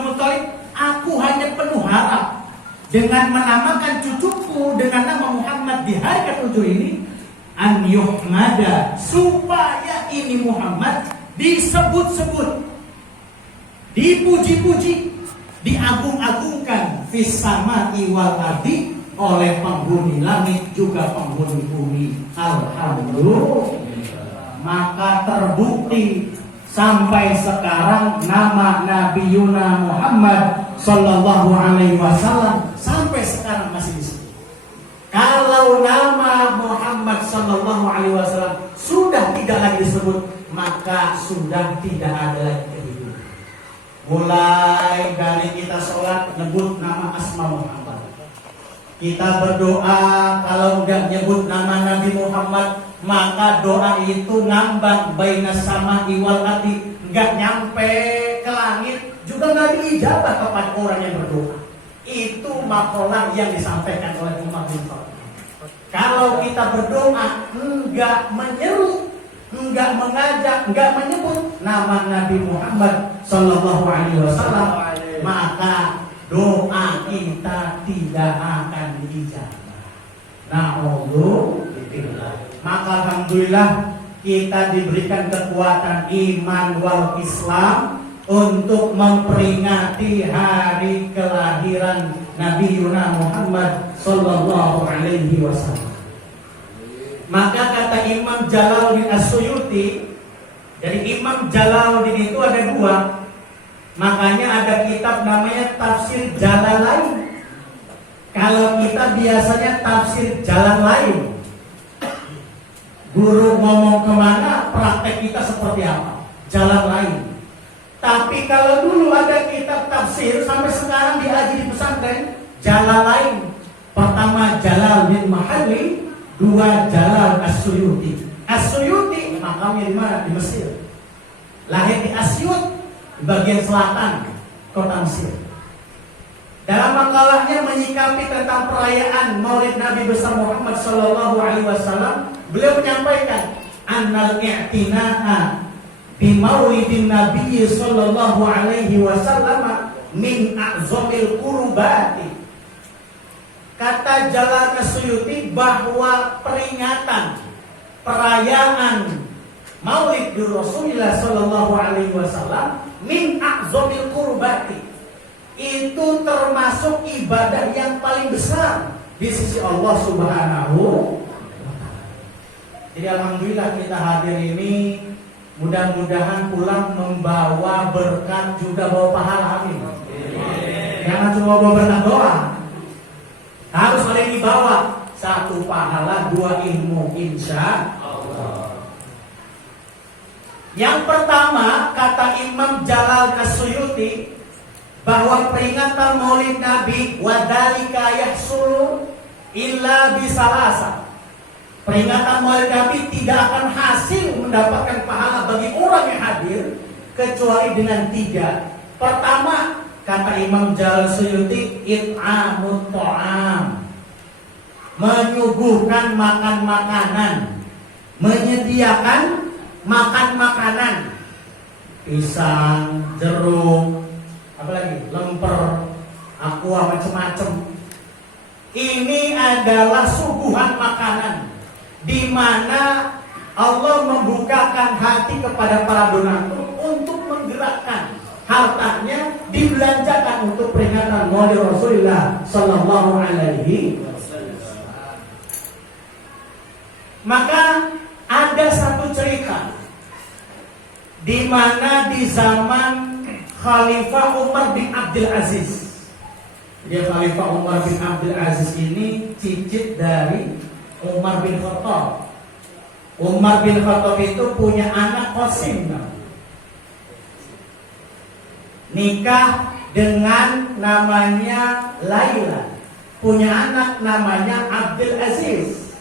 Abdul Muthalib, aku hanya penuh harap dengan menamakan cucuku dengan nama Muhammad di hari ke-7 ini, an yuhmada, supaya ini Muhammad disebut-sebut, dipuji-puji, diagung-agungkan fis sama'i wal ardi, oleh penghuni langit juga penghuni bumi. Alhamdulillah. Maka terbukti sampai sekarang nama Nabi Yuna Muhammad Sallallahu Alaihi Wasallam sampai sekarang masih disebut. Kalau nama Muhammad Sallallahu Alaihi Wasallam sudah tidak lagi disebut, maka sudah tidak ada lagi kehidupan. Mulai dari kita sholat nyebut nama Asma Muhammad, kita berdoa kalau nggak nyebut nama Nabi Muhammad, maka doa itu ngambang bainas sama'i wal ardi, nggak nyampe ke langit, juga nggak diijabah kepada orang yang berdoa. Itu makalah yang disampaikan oleh Umar bin Khattab. Kalau kita berdoa nggak menyeru, nggak mengajak, nggak menyebut nama Nabi Muhammad Sallallahu Alaihi Wasallam, maka doa kita tidak akan diijabah. Na'udzubillah. Maka alhamdulillah kita diberikan kekuatan iman wal Islam untuk memperingati hari kelahiran Nabi Yuna Muhammad Sallallahu Alaihi Wasallam. Maka kata Imam Jalaluddin As-Suyuti, dari Imam Jalaluddin itu ada dua. Makanya ada kitab namanya Tafsir Jalalain. Kalau kita biasanya tafsir jalan lain, guru ngomong kemana, praktek kita seperti apa? Jalan lain. Tapi kalau dulu ada kitab tafsir, sampai sekarang diaji di pesantren, jalan lain. Pertama Jalal bin Mahalli, dua Jalal As-Suyuti. As-Suyuti makamnya di mana? Di Mesir. Lahir di Asyut, bagian selatan kota Mesir. Dalam makalahnya menyikapi tentang perayaan Maulid Nabi besar Muhammad Sallallahu Alaihi Wasallam, beliau menyampaikan annal i'tina'a bi Maulidin Nabi Sallallahu Alaihi Wasallam min a'zamil qurbati. Kata Jalal As-Suyuti bahwa peringatan perayaan Maulid Rasulullah Sallallahu Alaihi Wasallam min a'zamil qurbati, itu termasuk ibadah yang paling besar di sisi Allah Subhanahu wa Ta'ala. Jadi alhamdulillah kita hadir ini, mudah-mudahan pulang membawa berkat juga bawa pahala, amin. Jangan cuma bawa berkat doang, harus ada yang dibawa. Satu pahala, dua ilmu, insya Allah. Yang pertama, kata Imam Jalal As-Suyuti, bahwa peringatan Maulid Nabi wadhalika yahsulu illa bisalasa. Peringatan Maulid Nabi tidak akan hasil mendapatkan pahala bagi orang yang hadir kecuali dengan tiga. Pertama, kata Imam Jalal Suyuti, it'amut ta'am, menyuguhkan makan makanan, menyediakan makan makanan, pisang, jeruk, apalagi lemper, aqua, macam-macam. Ini adalah suguhan makanan di mana Allah membukakan hati kepada para donatur untuk menggerakkan hartanya, dibelanjakan untuk peringatan Maulid Rasulullah Sallallahu Alaihi Wasallam. Maka ada satu cerita di mana di zaman Khalifah Umar bin Abdul Aziz. Dia Khalifah Umar bin Abdul Aziz ini cicit dari Umar bin Khattab. Umar bin Khattab itu punya anak Qasim, nikah dengan namanya Laila, punya anak namanya Abdul Aziz.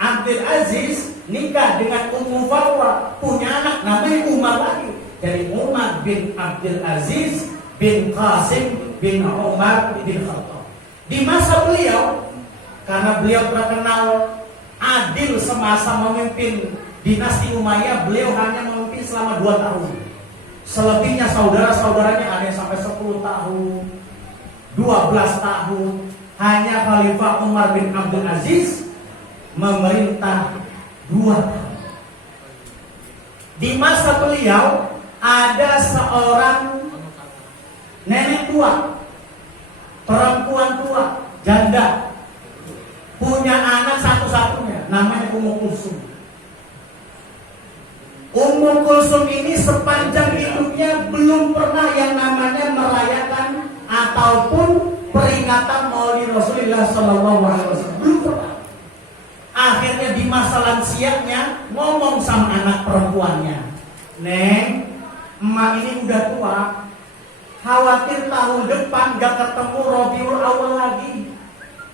Abdul Aziz nikah dengan Ummu Farwa, punya anak namanya Umar lagi. Dari Umar bin Abdul Aziz bin Qasim bin Umar bin Khattab. Di masa beliau, karena beliau terkenal adil semasa memimpin dinasti Umayyah, beliau hanya memimpin selama 2 tahun. Selebihnya saudara-saudaranya ada yang sampai 10 tahun, tahun. Hanya Khalifah Umar bin Abdul Aziz memerintah 2 tahun. Di masa beliau ada seorang nenek tua, perempuan tua, janda, punya anak satu-satunya, namanya Ummu Kulsum. Ummu Kulsum ini sepanjang hidupnya belum pernah yang namanya merayakan ataupun peringatan Maulid Rasulullah Sallallahu Alaihi Wasallam, belum pernah. Akhirnya di masa lansianya ngomong sama anak perempuannya, "Neng, emak ini udah tua, khawatir tahun depan gak ketemu Rabiul Awal lagi.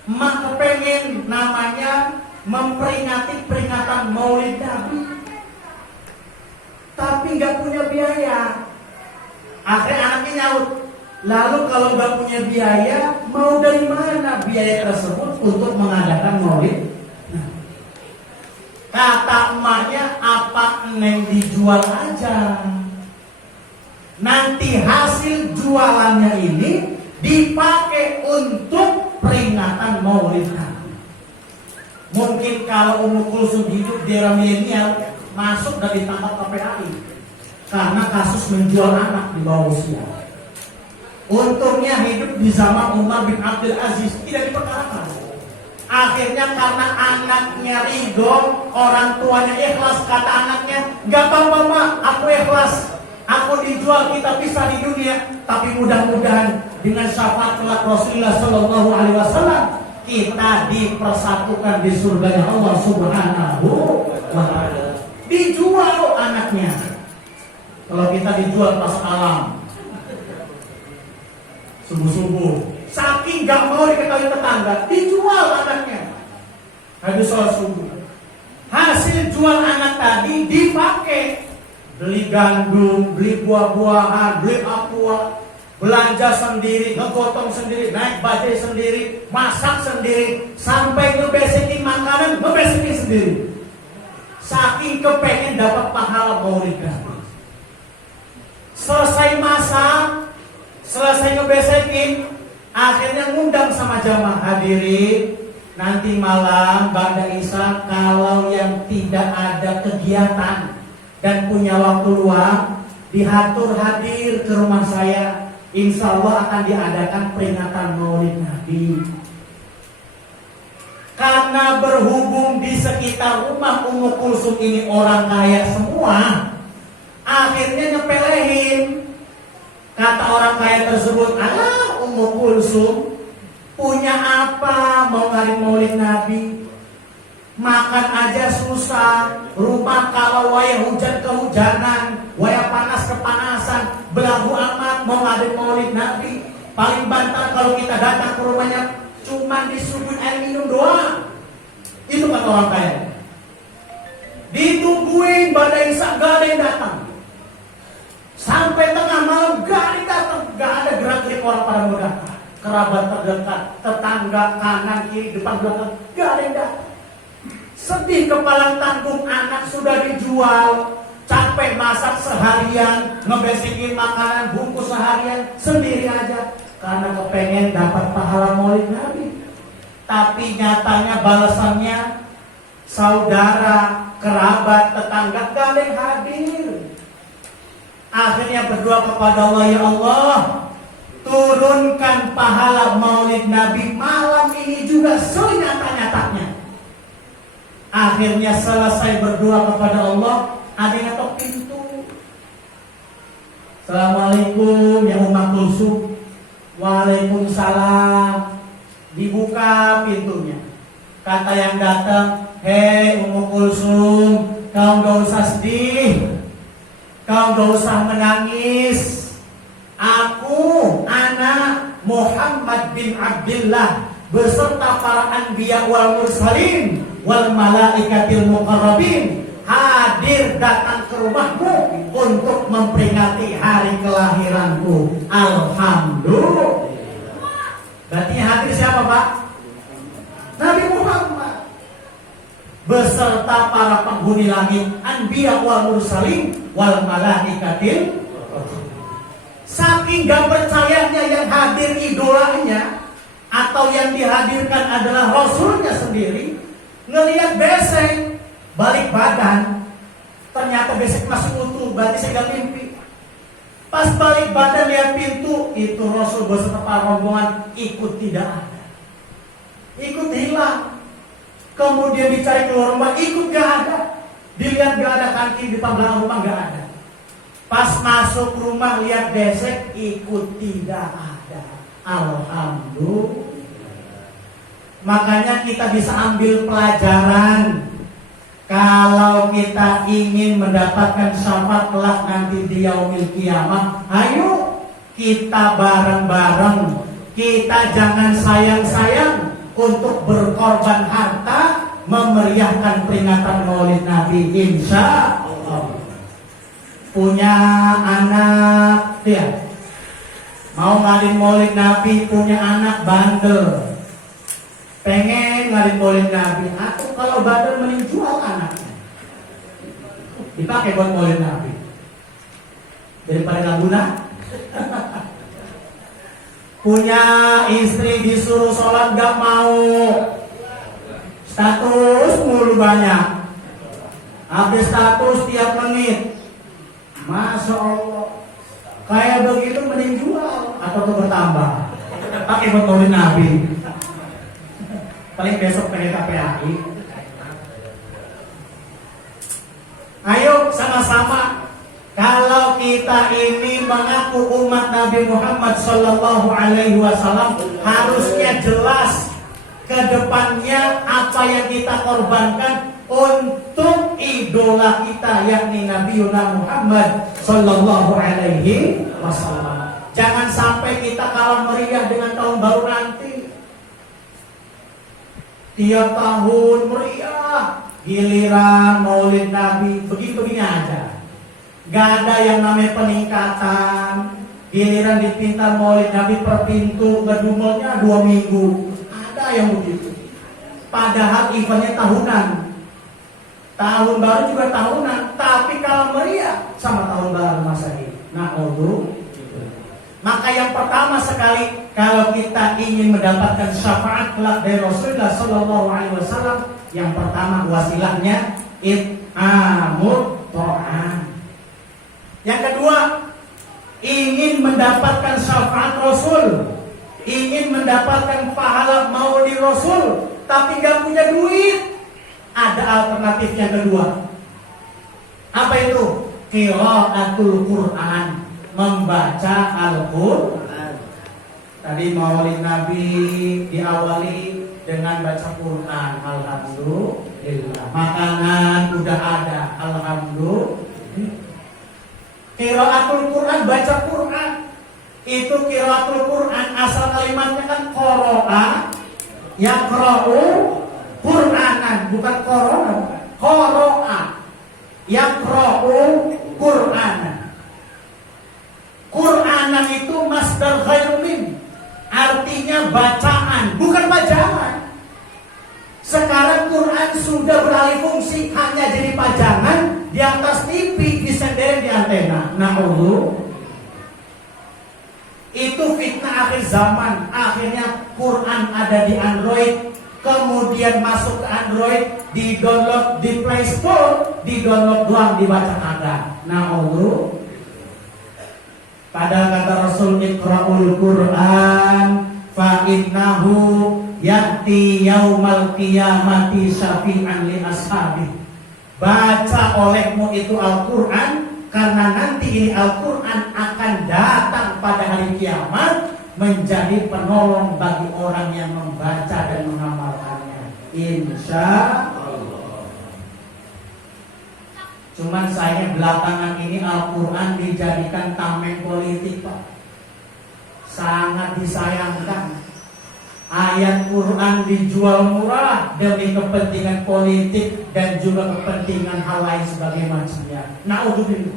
Emak kepengen namanya memperingati peringatan Maulid Nabi, tapi gak punya biaya." Akhirnya anaknya nyaut, "Lalu kalau gak punya biaya, mau dari mana biaya tersebut untuk mengadakan Maulid?" Kata emaknya, "Apa neng dijual aja? Nanti hasil jualannya ini dipakai untuk peringatan Maulid Nabi." Mungkin kalau Ummu Kulsum hidup di era milenial, masuk dan ditangkap KPAI karena kasus menjual anak di bawah usia. Untungnya hidup di zaman Umar bin Abdul Aziz, tidak diperkarakan. Akhirnya karena anaknya ridho, orang tuanya ikhlas, kata anaknya, "Gak apa-apa mak, aku ikhlas, aku dijual, kita pisah di dunia, tapi mudah-mudahan dengan syafaat kelak Rasulullah Sallallahu Alaihi Wasallam kita dipersatukan di surganya Allah Subhanahu wa Ta'ala." Dijual anaknya. Kalau kita dijual pas alam, subuh-subuh, saking gak mau diketahui tetangga, dijual anaknya. Habis sholat subuh, hasil jual anak tadi dipakai beli gandum, beli buah-buahan, beli aqua, belanja sendiri, ngegotong sendiri, naik bajai sendiri, masak sendiri, sampai ngebesekin makanan, ngebesekin sendiri. Saking kepengen dapat pahala Maulid Nabi. Selesai masak, selesai ngebesekin, akhirnya ngundang sama jamaah, "Hadirin, nanti malam Banda Isa kalau yang tidak ada kegiatan dan punya waktu luang, diatur hadir ke rumah saya. Insya Allah akan diadakan peringatan Maulid Nabi." Karena berhubung di sekitar rumah Ummu Kulsum ini orang kaya semua, akhirnya nyepelehin. Kata orang kaya tersebut, "Alah, Ummu Kulsum punya apa mau ngadain Maulid Nabi? Makan aja susah, rumah kalau waya hujan kehujanan, waya panas kepanasan, belagu amat mau ngadain Maulid Nabi. Paling banter kalau kita datang ke rumahnya cuma disuguhin air minum doang." Itu kata orang kaya. Ditungguin badai Isa, gak ada yang datang. Sampai tengah malam gak ada yang datang, gak ada gerak-gerik orang pada mau datang. Kerabat terdekat, tetangga, kanan, kiri, depan, belakang, gak ada yang datang. Sedih kepala tanggung, anak sudah dijual, capek masak seharian, ngebesikin makanan, bungkus seharian, sendiri aja. Karena kepengen dapat pahala Maulid Nabi. Tapi nyatanya balasannya, saudara, kerabat, tetangga, gak ada yang hadir. Akhirnya berdoa kepada Allah, "Ya Allah, turunkan pahala Maulid Nabi malam ini juga senyata-nyatanya." Akhirnya selesai berdoa kepada Allah, ada yang ngetok pintu. "Assalamualaikum ya Ummu Kulsum." "Waalaikumsalam." Dibuka pintunya. Kata yang datang, "Hei Ummu Kulsum, kau gak usah sedih, kau gak usah menangis. Aku, anak Muhammad bin Abdullah, beserta para anbiya wal mursalin wal malaikatil muqarrabin, hadir datang ke rumahmu untuk memperingati hari kelahiranku. Alhamdulillah." Berarti hadir siapa, Pak? Nabi Muhammad beserta para penghuni langit, anbiya wal mursalin wal malaikatil. Saking gak percayanya yang hadir idolanya, Kalau yang dihadirkan adalah Rasulnya sendiri, ngelihat besek, balik badan, ternyata besek masih utuh, berarti saya gak mimpi. Pas balik badan lihat pintu, itu Rasul beserta para rombongan ikut tidak ada. Ikut hilang. Kemudian dicari keluar rumah, ikut gak ada. Dilihat gak ada kantin di belakang rumah, gak ada. Pas masuk rumah lihat besek, ikut tidak ada. Alhamdulillah. Makanya kita bisa ambil pelajaran. Kalau kita ingin mendapatkan syafaat kelak nanti di yaumil kiamah, ayo kita bareng-bareng. Kita jangan sayang-sayang untuk berkorban harta memeriahkan peringatan Maulid Nabi, insya Allah. Punya anak ya, mau ngalin Maulid Nabi, punya anak bandel, pengen ngalin Maulid Nabi, atau kalau bandel mending jual anaknya, dipakai buat Maulid Nabi daripada nggak guna. Punya istri disuruh sholat gak mau, status mulu banyak, update status tiap menit. Masya Allah, kayak begitu mending jual atau tuh bertambah, pakai buat Maulid Nabi. Paling besok pakai KPAI. Ayo sama-sama. Kalau kita ini mengaku umat Nabi Muhammad Sallallahu Alaihi Wasallam, harusnya jelas ke depannya apa yang kita korbankan untuk idola kita, yakni Nabi Muhammad Sallallahu Alaihi Wasallam. Jangan sampai kita kalah meriah dengan tahun baru nanti. Tiap tahun meriah, giliran Maulid Nabi begini-begini aja. Gak ada yang namanya peningkatan. Giliran dipinta Maulid Nabi per pintu, gedumelnya 2 minggu. Ada yang begitu. Padahal eventnya tahunan. Tahun baru juga tahunan. Tapi kalau meriah sama tahun baru masa ini. Nah, maka yang pertama sekali, kalau kita ingin mendapatkan syafaat kelak dari Rasulullah Sallallahu Alaihi Wasallam, yang pertama wasilahnya it'amut ta'am. Yang kedua, ingin mendapatkan syafaat Rasul, ingin mendapatkan pahala maulid Rasul, tapi gak punya duit, ada alternatif yang kedua. Apa itu? Qiraatul Quran, membaca Al-Quran. Tadi maulid Nabi diawali dengan baca Quran, alhamdulillah. Makanan udah ada, alhamdulillah. Qiraatul Quran, baca Quran. Itu qiraatul Quran, asal kalimatnya kan qara'a, yaqra'u Qur'anan, bukan korona. Qara'a, yaqra'u Qur'anan. Qur'anan itu masdar ghairu min, artinya bacaan, bukan pajangan. Sekarang Quran sudah beralih fungsi, hanya jadi pajangan di atas TV, disenderin di antena. Nah, itu fitnah akhir zaman. Akhirnya Quran ada di Android, kemudian masuk ke Android, di-download di Play Store, di-download doang, dibaca kagak. Nah, padahal kata Rasul, Iqra'ul Quran fa innahu ya'ti yaumal qiyamati syafi'an li ashabi. Baca olehmu itu Al-Quran, karena nanti ini Al-Quran akan datang pada hari kiamat menjadi penolong bagi orang yang membaca dan mengamalkannya, insya Allah. Cuman saya belakangan ini Al-Quran dijadikan tameng politik, Pak. Sangat disayangkan. Ayat Quran dijual murah demi kepentingan politik dan juga kepentingan hal lain sebagai macamnya. Na'udzubillah.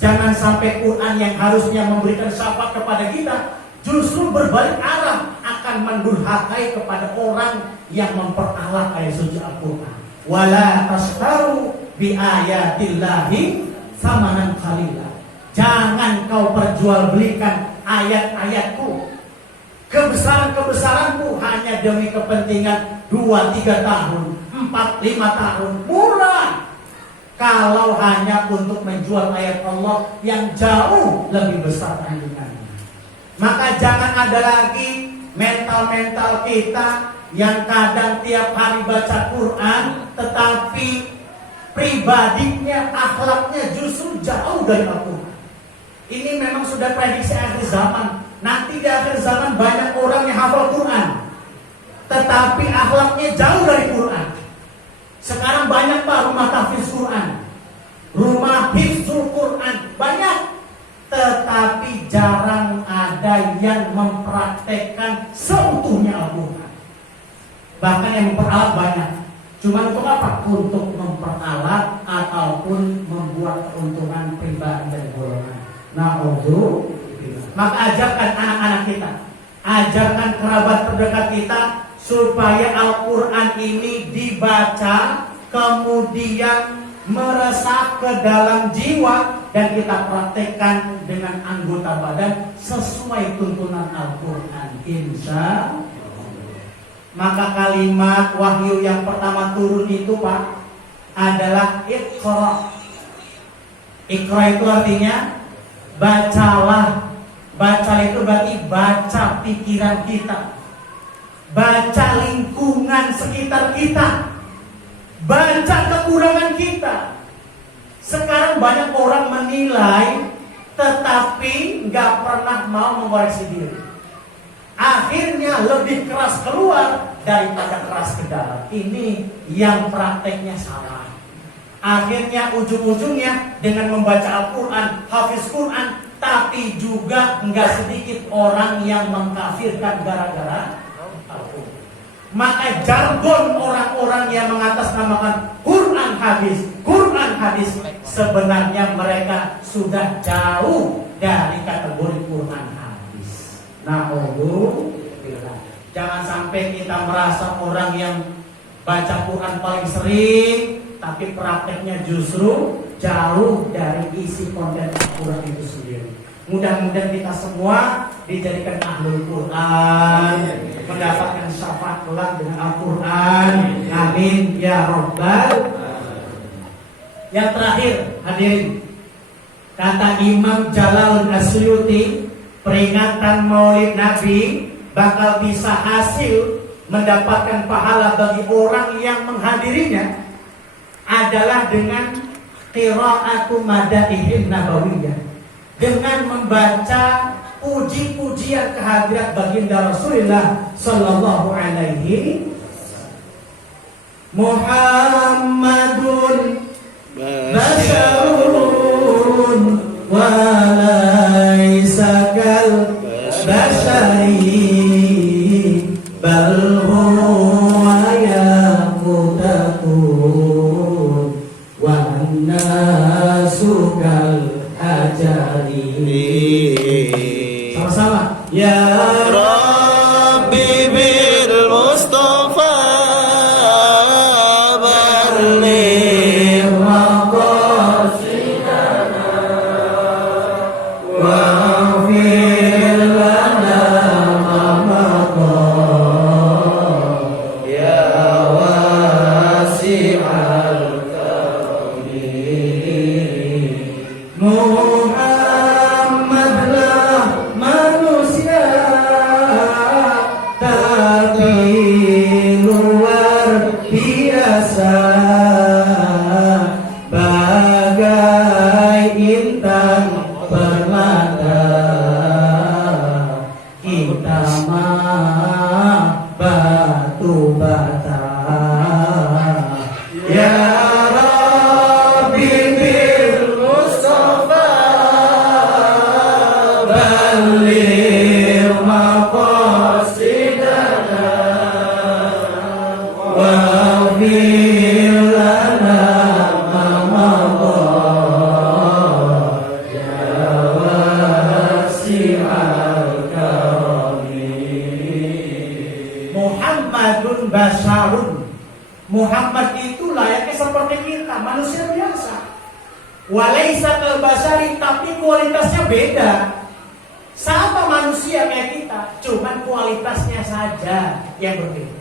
Jangan sampai Quran yang harusnya memberikan syafaat kepada kita justru berbalik arah, akan mendurhakai kepada orang yang memperalat ayat suci Al-Quran. Wala tashtaru bi ayatillahi samanan qalila. Jangan kau perjualbelikan ayat-ayatku Kebesaran-kebesaranmu hanya demi kepentingan 2-3 tahun, 4-5 tahun, murah. Kalau hanya untuk menjual ayat Allah yang jauh lebih besar kandungannya. Maka jangan ada lagi mental-mental kita yang kadang tiap hari baca Quran, tetapi pribadinya, akhlaknya justru jauh dari Al-Quran. Ini memang sudah prediksi akhir zaman. Nanti di akhir zaman banyak orang yang hafal Quran, tetapi akhlaknya jauh dari Quran. Sekarang banyak Pak rumah tahfiz Quran, rumah hifzul Quran, banyak. Tetapi jarang ada yang mempraktekkan seutuhnya Al-Quran. Bahkan yang memperalat banyak. Cuma untuk apa? Untuk memperalat ataupun membuat keuntungan pribadi dan golongan. Maka ajarkan anak-anak kita, ajarkan kerabat terdekat kita supaya Al-Quran ini dibaca, kemudian meresap ke dalam jiwa dan kita praktekkan dengan anggota badan sesuai tuntunan Al-Quran. Insya Allah. Maka kalimat wahyu yang pertama turun itu Pak adalah Iqra. Iqra itu artinya bacalah. Baca itu berarti baca pikiran kita, baca lingkungan sekitar kita, baca kekurangan kita. Sekarang banyak orang menilai tetapi nggak pernah mau mengoreksi diri. Akhirnya lebih keras keluar daripada keras ke dalam. Ini yang prakteknya salah. Akhirnya ujung-ujungnya dengan membaca Al-Quran, hafiz Quran, tapi juga enggak sedikit orang yang mengkafirkan gara-gara Al-Quran. Maka jargon orang-orang yang mengatasnamakan Quran hadis, sebenarnya mereka sudah jauh dari kategori Quran hadis. Jangan sampai kita merasa orang yang baca Quran paling sering, tapi prakteknya justru jauh dari isi konten Al-Quran itu sendiri. Mudah-mudahan kita semua dijadikan ahlul Quran, mendapatkan syafaat kelak dengan Al-Quran. Amin ya Rabbal. Yang terakhir hadirin, kata Imam Jalal Asyuti, peringatan Maulid Nabi bakal bisa hasil mendapatkan pahala bagi orang yang menghadirinya adalah dengan qira'atu madaihin nabawiyah, dengan membaca puji-pujian kehadirat baginda Rasulullah sallallahu alaihi Muhammadun basyarun wa laisa kal basyari bal huwa yaqutatun wa nasukal ajari. Sama-sama ya Rabbi bil Mustafa balligh maqasidana waghfir lana ma maqam ya wasi'al Muhammadlah manusia tapi luar biasa, bagai intan permata, kita mah batu bata. Ya Rabbi bil Mustafa balligh maqasidana waghfir lana ma maqam ya wasi'al karami. Muhammadun basyarun, Muhammad itu layaknya seperti kita, manusia biasa. Walaisa kal basyari, tapi kualitasnya beda. Sama manusia kayak kita, cuman kualitasnya saja yang berbeda.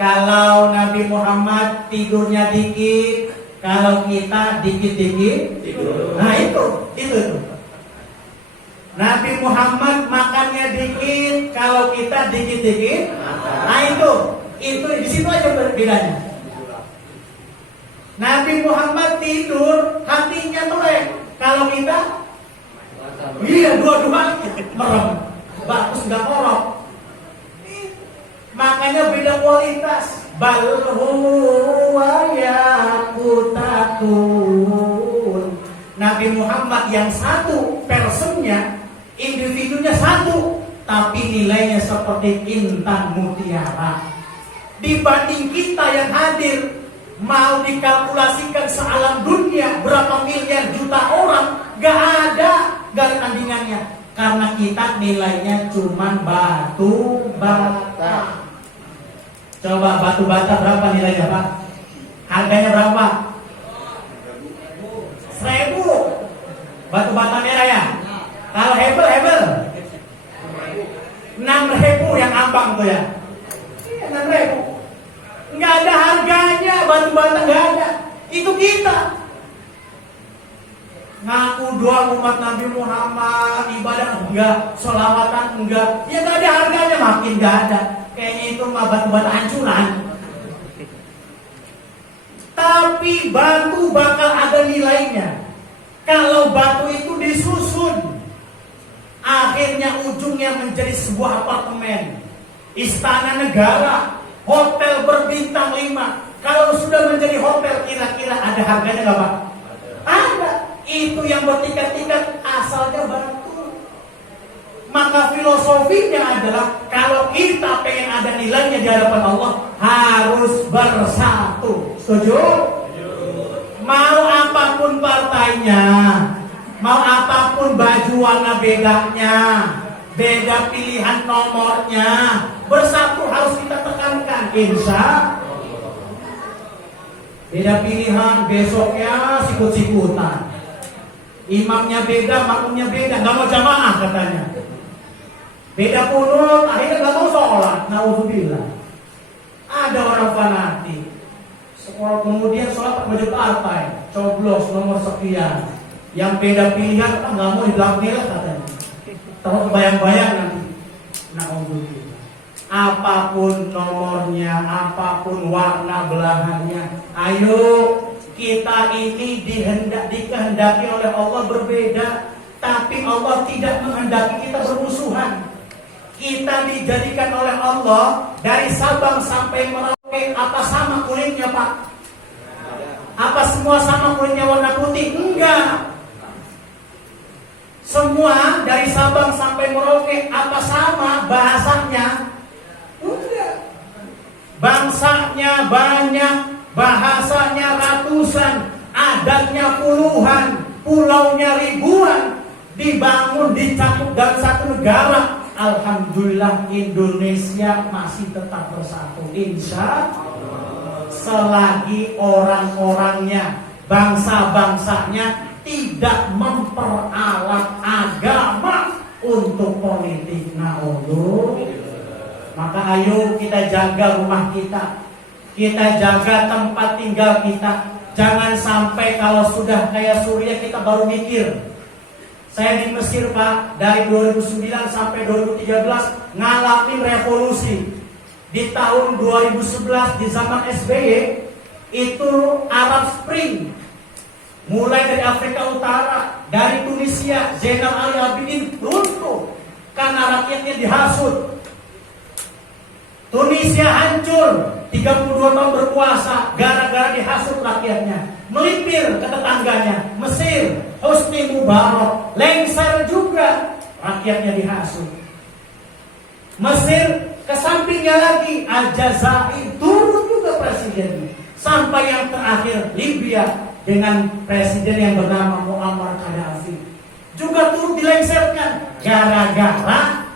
Kalau Nabi Muhammad tidurnya dikit, kalau kita dikit-dikit tidur. Nah itu. Nabi Muhammad makannya dikit, kalau kita dikit-dikit. Nah itu di situ aja bedanya. Nabi Muhammad tidur, hatinya melek. Kalau kita, iya dua-duanya merem, bagus nggak korok. Makanya beda kualitas. Bal huwa yaqutatun. Nabi Muhammad yang satu, personnya, individunya satu, tapi nilainya seperti intan mutiara. Dibanding kita yang hadir, mau dikalkulasikan sealam dunia berapa miliar juta orang, gak ada tandingannya. Karena kita nilainya cuman batu bata. Coba batu bata berapa nilainya Pak? Harganya berapa? 1.000. Batu bata merah ya. Kalau hebel 6.000 yang ambang tuh ya. 6.000. Nggak ada harganya, batu bata nggak ada. Itu kita. Ngaku doa umat Nabi Muhammad, ibadah enggak, sholawatan enggak. Ya nggak ada harganya, makin nggak ada. Kayaknya itu mah batu-bata hancuran. Tapi batu bakal ada nilainya. Kalau batu itu disusun, akhirnya ujungnya menjadi sebuah apartemen, istana negara, hotel berbintang 5. Kalau sudah menjadi hotel, kira-kira ada harganya nggak Pak? Ada. Itu yang bertingkat-tingkat, asalnya batu. Maka filosofinya adalah kalau kita pengen ada nilainya di hadapan Allah, harus bersatu. Setuju? Mau apapun partainya, mau apapun baju warna bedanya, beda pilihan nomornya, bersatu harus kita tekankan. Insya beda pilihan, besoknya sikut-sikutan. Imamnya beda, makmumnya beda, nggak mau jamaah katanya. Beda kunut, akhirnya nggak mau sholat. Naudzubillah. Ada orang fanatik. Sekolah kemudian sholat baju partai, coblos nomor sekian. Yang beda pilihan, nggak mau dibilang katanya. Terus bayang-bayang nanti. Naudzubillah. Apapun nomornya, apapun warna belahannya, ayo kita ini dikehendaki oleh Allah berbeda, tapi Allah tidak menghendaki kita bermusuhan. Kita dijadikan oleh Allah dari Sabang sampai Merauke. Apa sama kulitnya Pak? Apa semua sama kulitnya warna putih? Enggak. Semua dari Sabang sampai Merauke apa sama bahasanya? Enggak. Bangsanya banyak, bahasanya ratusan, adatnya puluhan, pulaunya ribuan, dibangun dicakup dalam satu negara. Alhamdulillah Indonesia masih tetap bersatu. Insya Allah. Selagi orang-orangnya, bangsa-bangsanya tidak memperalat agama untuk politik. Maka ayo kita jaga rumah kita, kita jaga tempat tinggal kita. Jangan sampai kalau sudah kayak Suriah kita baru mikir. Saya di Mesir Pak, dari 2009 sampai 2013 ngalamin revolusi. Di tahun 2011 di zaman SBY itu Arab Spring. Mulai dari Afrika Utara, dari Tunisia, Zainal Ali Abidin runtuh karena rakyatnya dihasut. Tunisia hancur, 32 tahun berkuasa gara-gara dihasut rakyatnya. Melipir ke tetangganya, Mesir, Hosni Mubarak, lengser juga, rakyatnya dihasut. Mesir, ke sampingnya lagi, Aljazair, turun juga presidennya. Sampai yang terakhir, Libya, dengan presiden yang bernama Muammar Gaddafi. Juga turut dilengserkan, gara-gara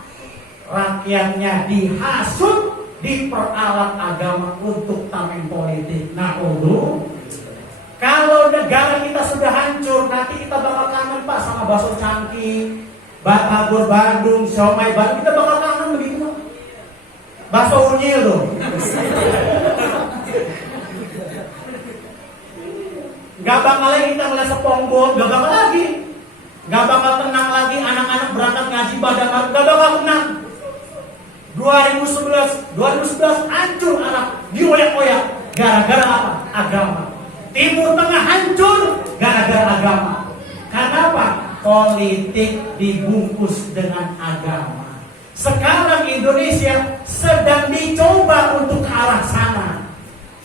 rakyatnya dihasut, diperalat agama untuk tameng politik. Kalau negara kita sudah hancur, nanti kita bakal kangen Pak sama bakso cangkih, batagor Bandung, siomay Bandung, kita bakal kangen begitu. Bakso unyil tuh. Gak bakal lagi kita ngeliat sepongbon, gak bakal lagi. Gak bakal tenang lagi anak-anak berangkat ngaji pada gak bakal tenang. 2011 hancur anak dioyak-oyak gara-gara apa? Agama. Timur Tengah hancur gara-gara agama. Karena apa? Politik dibungkus dengan agama. Sekarang Indonesia sedang dicoba untuk ke arah sana.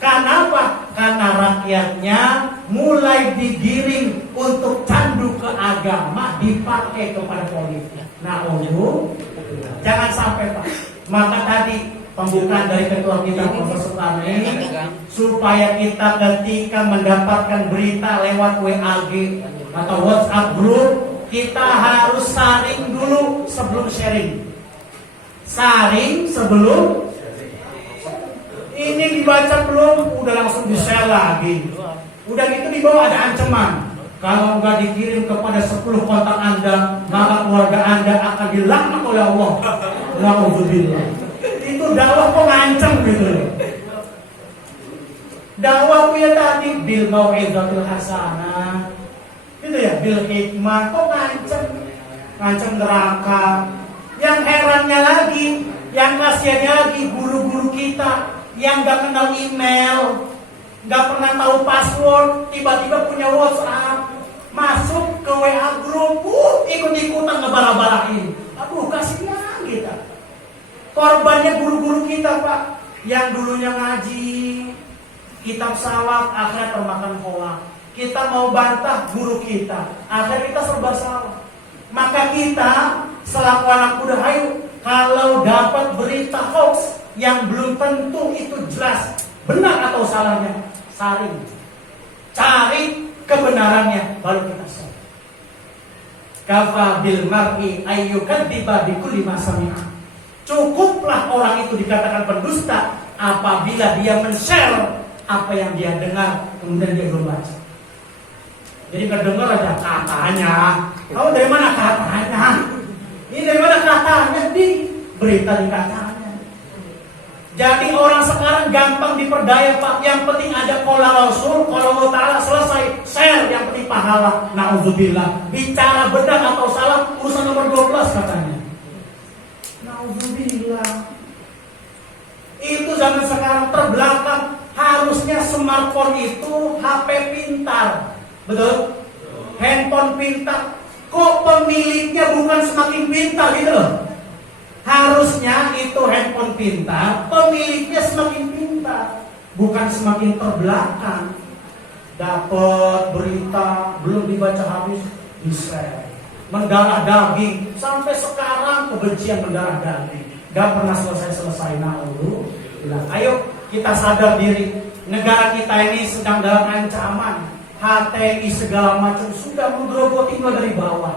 Karena apa? Karena rakyatnya mulai digiring untuk candu ke agama, dipakai kepada politik. Nah, jangan sampai Pak. Maka tadi pembukaan dari ketua kita Profesor Tani, supaya kita ketika mendapatkan berita lewat WAG atau WhatsApp group, kita harus saring dulu sebelum sharing. Saring sebelum ini dibaca belum, udah langsung di-share lagi. Udah gitu di bawah ada ancaman. Kalau nggak dikirim kepada 10 kontak Anda, maka keluarga Anda akan dilaknat oleh Allah. Alhamdulillah. Itu dakwah kok ngancam gitu. Dakwah punya tadi bil mau'izatul hasanah. Gitu ya, bil hikmah kok ngancam neraka. Yang herannya lagi, yang kasihannya lagi guru-guru kita yang gak kenal email, gak pernah tahu password, tiba-tiba punya WhatsApp, masuk ke WA grup, ikut-ikutan ngebara-barain. Aduh, kasihan kita. Korbannya guru-guru kita, Pak, yang dulunya ngaji, kitab salaf, akhirnya termakan hoak. Kita mau bantah guru kita, akhirnya kita serba salah. Maka kita selaku anak muda, ayo, kalau dapat berita hoax yang belum tentu itu jelas benar atau salahnya, saring, cari kebenarannya, baru kita share. Kafa bil mar'i ayyukadziba bi kulli ma sami'a. Cukuplah orang itu dikatakan pendusta apabila dia men-share apa yang dia dengar kemudian dia belum baca. Jadi kedengar aja katanya. Kamu dari mana katanya? Ini dari mana katanya? Di berita di katanya. Jadi orang sekarang gampang diperdaya, Pak. Yang penting ada qala Rasul, qala Allah Ta'ala, selesai, share, yang penting pahala. Na'udzubillah. Bicara benar atau salah urusan nomor 12 katanya. Na'udzubillah. Itu zaman sekarang terbelakang. Harusnya smartphone itu HP pintar. Betul? Handphone pintar. Kok pemiliknya bukan semakin pintar gitu loh? Harusnya itu handphone pintar, pemiliknya semakin pintar, bukan semakin terbelakang. Dapat berita belum dibaca habis, di-share. Mendarah daging, sampai sekarang kebencian mendarah daging, gak pernah selesai-selesai. Nah, ayo kita sadar diri, negara kita ini sedang dalam ancaman. HTI segala macam sudah menggerogoti dari bawah.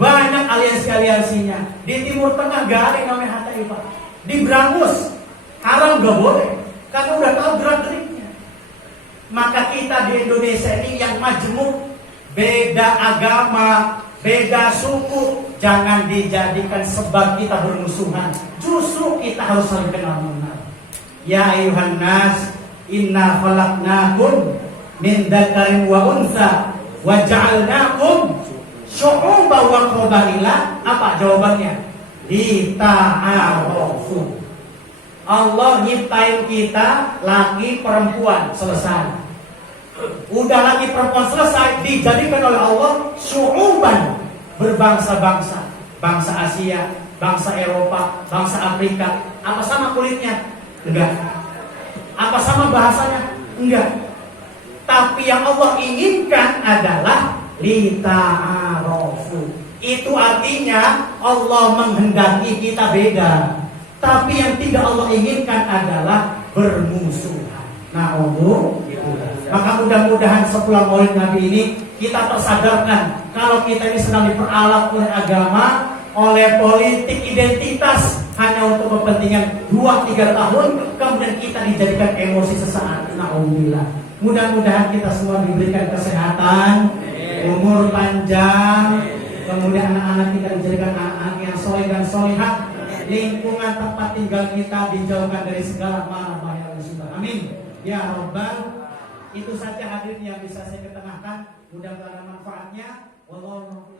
Banyak aliansi-aliansinya. Di Timur Tengah gak ada yang namanya HTI, Pak. Di Brangus haram gak boleh, karena udah tahu gerak-geriknya. Maka kita di Indonesia ini yang majemuk, beda agama, beda suku, jangan dijadikan sebab kita bermusuhan. Justru kita harus saling kenal mengenal. Ya ayuhan nas, inna khalaqnakum min dzakarin wa untha wa ja'alnakum syu'uban wa qabaila. Apa jawabannya? Lita'arofu. Allah nyiptain kita laki perempuan, selesai. Udah laki perempuan selesai, dijadikan oleh Allah syu'uban, berbangsa-bangsa. Bangsa Asia, bangsa Eropa, bangsa Afrika. Apa sama kulitnya? Enggak. Apa sama bahasanya? Enggak. Tapi yang Allah inginkan adalah lita'arofu. Itu artinya Allah menghendaki kita beda. Tapi yang tidak Allah inginkan adalah bermusuhan. Nah, maka mudah-mudahan sepulang Maulid Nabi ini kita tersadarkan kalau kita ini sedang diperalat oleh agama, oleh politik identitas hanya untuk kepentingan 2-3 tahun, kemudian kita dijadikan emosi sesaat. Na'udzubillah. Mudah-mudahan kita semua diberikan kesehatan, umur panjang, kemudian anak-anak kita dijadikan anak-anak yang soleh dan solehah, lingkungan tempat tinggal kita dijauhkan dari segala mara bahaya dan musibah. Amin. Ya Rabbal. Itu saja hadirin yang bisa saya ketengahkan. Mudah-mudahan manfaatnya. Wallahu